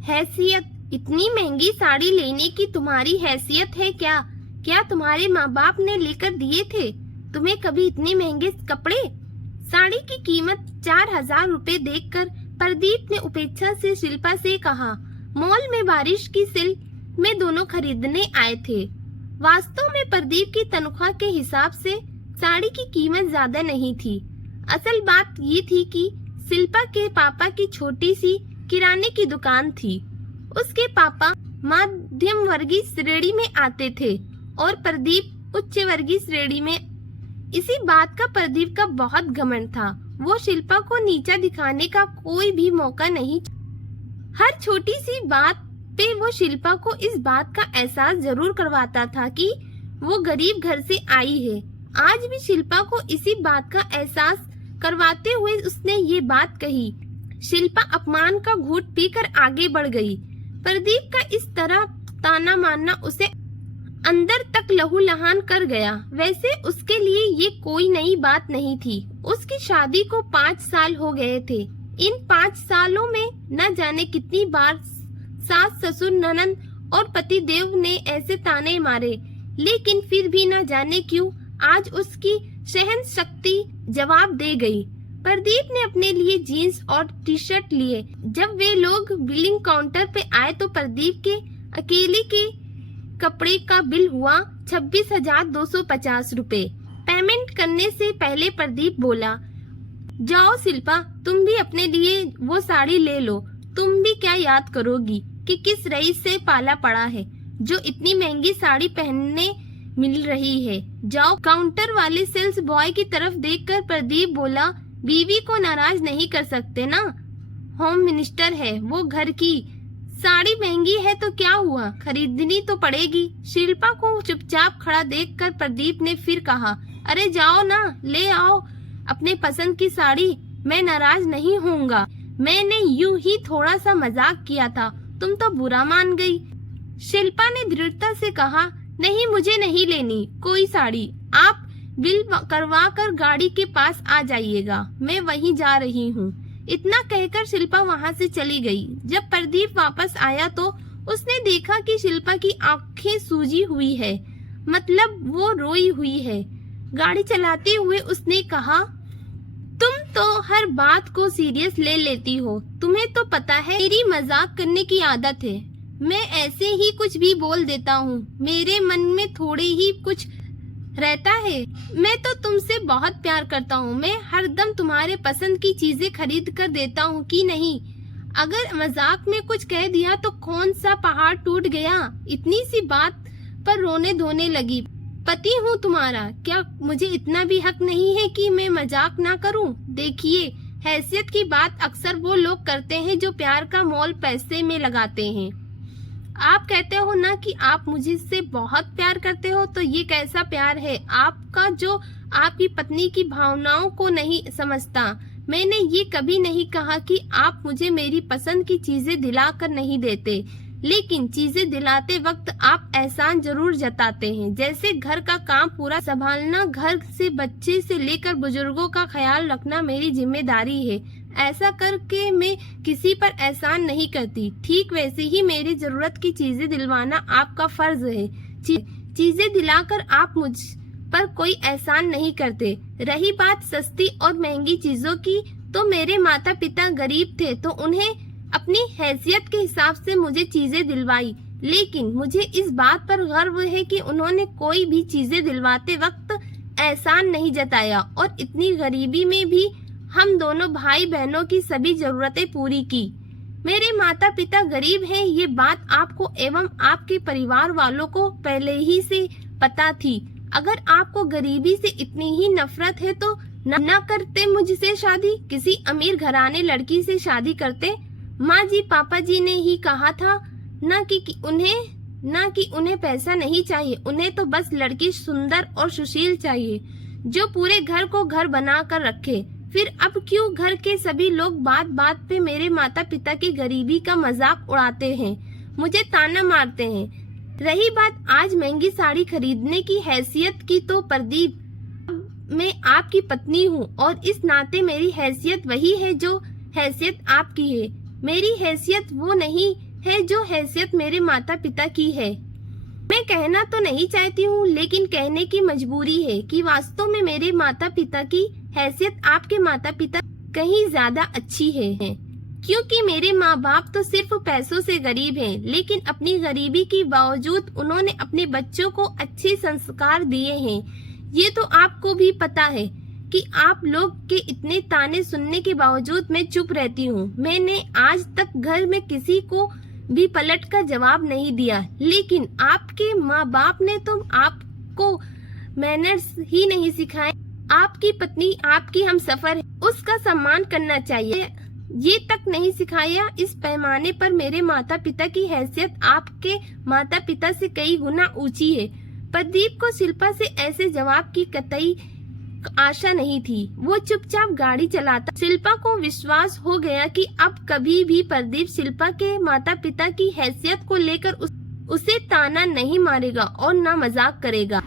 हैसियत? इतनी महंगी साड़ी लेने की तुम्हारी हैसियत है क्या? क्या तुम्हारे माँ बाप ने लेकर दिए थे तुम्हें कभी इतने महंगे कपड़े? साड़ी की कीमत 4,000 रुपए देखकर प्रदीप ने उपेक्षा से शिल्पा से कहा। मॉल में बारिश की सिल में दोनों खरीदने आए थे। वास्तव में प्रदीप की तनख्वाह के हिसाब से साड़ी की कीमत ज्यादा नहीं थी। असल बात ये थी कि शिल्पा के पापा की छोटी सी किराने की दुकान थी। उसके पापा मध्यम वर्गीय श्रेणी में आते थे और प्रदीप उच्च वर्गीय श्रेणी में। इसी बात का प्रदीप का बहुत घमंड था। वो शिल्पा को नीचा दिखाने का कोई भी मौका नहीं। हर छोटी सी बात पे वो शिल्पा को इस बात का एहसास जरूर करवाता था कि वो गरीब घर से आई है। आज भी शिल्पा को इसी बात का एहसास करवाते हुए उसने ये बात कही। शिल्पा अपमान का घूंट पीकर आगे बढ़ गई। प्रदीप का इस तरह ताना मारना उसे अंदर तक लहूलुहान कर गया। वैसे उसके लिए ये कोई नई बात नहीं थी। उसकी शादी को 5 साल हो गए थे। इन 5 सालों में न जाने कितनी बार सास ससुर ननद और पतिदेव ने ऐसे ताने मारे, लेकिन फिर भी न जाने क्यों आज उसकी सहन शक्ति जवाब दे गई। प्रदीप ने अपने लिए जीन्स और टी शर्ट लिए। जब वे लोग बिलिंग काउंटर पे आए तो प्रदीप के अकेले के कपड़े का बिल हुआ 26,250 रुपए। पेमेंट करने से पहले प्रदीप बोला, जाओ शिल्पा, तुम भी अपने लिए वो साड़ी ले लो। तुम भी क्या याद करोगी कि किस रईस से पाला पड़ा है जो इतनी महंगी साड़ी पहनने मिल रही है। जाओ। काउंटर वाले सेल्स बॉय की तरफ देखकर प्रदीप बोला, बीवी को नाराज नहीं कर सकते ना, होम मिनिस्टर है वो घर की। साड़ी महंगी है तो क्या हुआ, खरीदनी तो पड़ेगी। शिल्पा को चुपचाप खड़ा देखकर प्रदीप ने फिर कहा, अरे जाओ ना, ले आओ अपने पसंद की साड़ी, मैं नाराज नहीं होऊंगा। मैंने यूं ही थोड़ा सा मजाक किया था, तुम तो बुरा मान गई। शिल्पा ने दृढ़ता से कहा, नहीं मुझे नहीं लेनी कोई साड़ी, आप बिल करवा कर गाड़ी के पास आ जाइएगा, मैं वहीं जा रही हूँ। इतना कहकर शिल्पा वहाँ से चली गई। जब प्रदीप वापस आया तो उसने देखा कि शिल्पा की आंखें सूजी हुई है, मतलब वो रोई हुई है। गाड़ी चलाते हुए उसने कहा, तुम तो हर बात को सीरियस ले लेती हो, तुम्हें तो पता है मेरी मजाक करने की आदत है। मैं ऐसे ही कुछ भी बोल देता हूँ, मेरे मन में थोड़े ही कुछ रहता है। मैं तो तुमसे बहुत प्यार करता हूँ, मैं हरदम तुम्हारे पसंद की चीजें खरीद कर देता हूँ कि नहीं। अगर मजाक में कुछ कह दिया तो कौन सा पहाड़ टूट गया। इतनी सी बात पर रोने धोने लगी। पति हूँ तुम्हारा, क्या मुझे इतना भी हक नहीं है कि मैं मजाक ना करूँ? देखिए, हैसियत की बात अक्सर वो लोग करते हैं जो प्यार का मोल पैसे में लगाते हैं। आप कहते हो ना कि आप मुझसे बहुत प्यार करते हो, तो ये कैसा प्यार है आपका जो आपकी पत्नी की भावनाओं को नहीं समझता। मैंने ये कभी नहीं कहा कि आप मुझे मेरी पसंद की चीजें दिलाकर नहीं देते, लेकिन चीजें दिलाते वक्त आप एहसान जरूर जताते हैं। जैसे घर का काम पूरा संभालना, घर से बच्चे से लेकर बुजुर्गों का ख्याल रखना मेरी जिम्मेदारी है। ऐसा करके मैं किसी पर एहसान नहीं करती। ठीक वैसे ही मेरी जरूरत की चीजें दिलवाना आपका फर्ज है। चीजें दिलाकर आप मुझ पर कोई एहसान नहीं करते। रही बात सस्ती और महंगी चीजों की, तो मेरे माता पिता गरीब थे तो उन्हें अपनी हैसियत के हिसाब से मुझे चीजें दिलवाई, लेकिन मुझे इस बात पर गर्व है कि उन्होंने कोई भी चीजें दिलवाते वक्त एहसान नहीं जताया और इतनी गरीबी में भी हम दोनों भाई बहनों की सभी जरूरतें पूरी की। मेरे माता पिता गरीब हैं, ये बात आपको एवं आपके परिवार वालों को पहले ही से पता थी। अगर आपको गरीबी से इतनी ही नफरत है तो न करते मुझसे शादी, किसी अमीर घराने लड़की से शादी करते। माँ जी पापा जी ने ही कहा था ना कि उन्हें पैसा नहीं चाहिए, उन्हें तो बस लड़की सुंदर और सुशील चाहिए जो पूरे घर को घर बना कर रखे। फिर अब क्यों घर के सभी लोग बात बात पे मेरे माता पिता की गरीबी का मजाक उड़ाते हैं, मुझे ताना मारते हैं। रही बात आज महंगी साड़ी खरीदने की हैसियत की, तो प्रदीप, मैं आपकी पत्नी हूँ और इस नाते मेरी हैसियत वही है जो हैसियत आपकी है। मेरी हैसियत वो नहीं है जो हैसियत मेरे माता पिता की है। मैं कहना तो नहीं चाहती हूँ, लेकिन कहने की मजबूरी है कि वास्तव में मेरे माता पिता की हैसियत आपके माता पिता कहीं ज्यादा अच्छी है। क्योंकि मेरे माँ बाप तो सिर्फ पैसों से गरीब हैं, लेकिन अपनी गरीबी के बावजूद उन्होंने अपने बच्चों को अच्छे संस्कार दिए हैं। ये तो आपको भी पता है कि आप लोग के इतने ताने सुनने के बावजूद मैं चुप रहती हूँ। मैंने आज तक घर में किसी को भी पलट कर जवाब नहीं दिया, लेकिन आपके माँ बाप ने तो आपको मैनर्स ही नहीं सिखाए। आपकी पत्नी आपकी हमसफर है, उसका सम्मान करना चाहिए, ये तक नहीं सिखाया। इस पैमाने पर मेरे माता पिता की हैसियत आपके माता पिता से कई गुना ऊंची है। प्रदीप को शिल्पा से ऐसे जवाब की कतई आशा नहीं थी। वो चुपचाप गाड़ी चलाता। शिल्पा को विश्वास हो गया कि अब कभी भी प्रदीप शिल्पा के माता पिता की हैसियत को लेकर उसे ताना नहीं मारेगा और न मजाक करेगा।